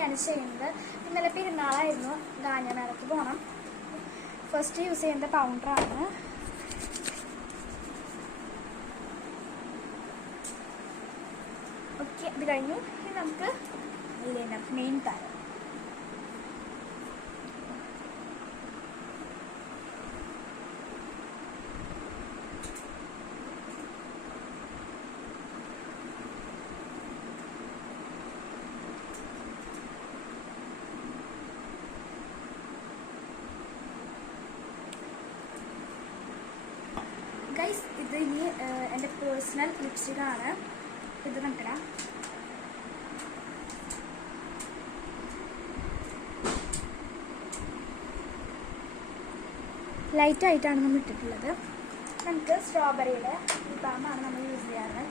തന്നെയാണ് ചെയ്യുന്നത്. ഇന്നലെ പെരുന്നാളായിരുന്നു, ഗാന്ധിമേളയ്ക്ക് പോകണം. ഫസ്റ്റ് യൂസ് ചെയ്യുന്നത് പൗഡറാണ്. ഓക്കെ, ഇത് കഴിഞ്ഞു. ഇനി നമുക്ക് ഐലൈനർ മെയിൻ താരം. ഗൈസ്, ഇത് ഇനി എൻ്റെ പേഴ്സണൽ ലിപ്സ്റ്റിക്കാണ്. ഇത് നോക്കടാ. ലൈറ്റായിട്ടാണ് നമ്മൾ ഇട്ടിട്ടുള്ളത്. നമുക്ക് സ്ട്രോബെറിയുടെ ലിപ് ബാമാണ് നമ്മൾ യൂസ് ചെയ്യാറ്.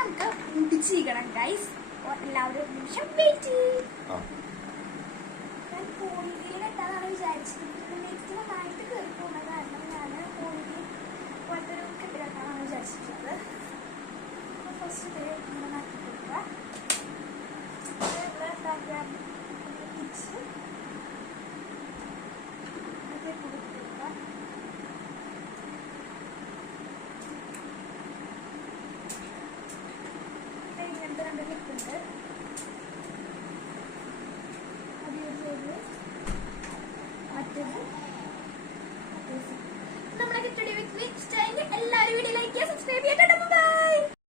നമുക്ക് മുടിച്ചിരിക്കണം ഗൈസ്. എല്ലാവരും ഒരു നിമിഷം വെയിറ്റ് ചെയ്യും. ഞാൻ പോളിയിൽ ഇട്ടാന്നാണ് വിചാരിച്ചത്. നെക്സ്റ്റ് നന്നായിട്ട് കയറി പോകുന്ന കാരണം ഞാൻ പോളിയിൽ പോലത്തെ ഒരു കെട്ടിടത്താനാണ് വിചാരിച്ചിട്ടുള്ളത്. ഫസ്റ്റ് ഇത് നമ്മൾ മാറ്റി കൊടുക്കുക. ഇങ്ങനത്തെ രണ്ട് ലിപ്പുണ്ട്. നമ്മളെ കിട്ടടി വിത്ത് മീ. എല്ലാവരും വീഡിയോ ലൈക്ക് ചെയ്യുക, സബ്സ്ക്രൈബ് ചെയ്യുക.